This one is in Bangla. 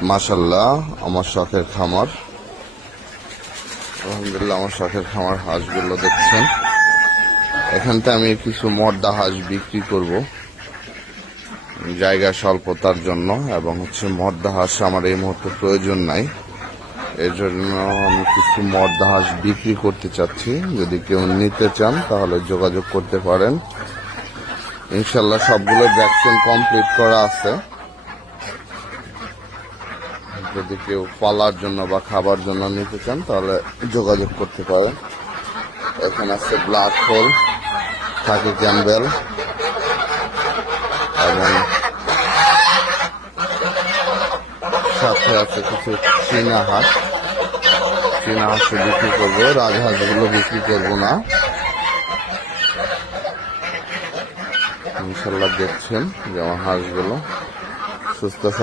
মাশাআল্লাহ আমার শখের খামার, আলহামদুলিল্লাহ আমার শখের খামার হাঁসগুলো দেখছেন। এখানতে আমি কিছু মর্দা হাঁস বিক্রি করব জায়গা স্বল্পতার জন্য, এবং মর্দা হাঁস আমার এই মুহূর্তে প্রয়োজন নাই, এর জন্য আমি কিছু মর্দা হাঁস বিক্রি করতে চাচ্ছি। যদি কেউ নিতে চান তাহলে যোগাযোগ করতে পারেন। ইনশাল্লাহ সবগুলো ভ্যাকসিন কমপ্লিট করা আছে। যদি কেউ পালার জন্য বা খাবার জন্য নিতে চান তাহলে যোগাযোগ করতে পারেন। এখানে আছে ব্ল্যাক হোল, খাকি ক্যাম্বেল, এবং সাথে আছে কিছু চীনা হাঁস। চীনা হাঁস বিক্রি করবো, রাজহাঁসগুলো বিক্রি করবো না। ইনশাল্লাহ দেখছেন যে আমার হাঁসগুলো সুস্থ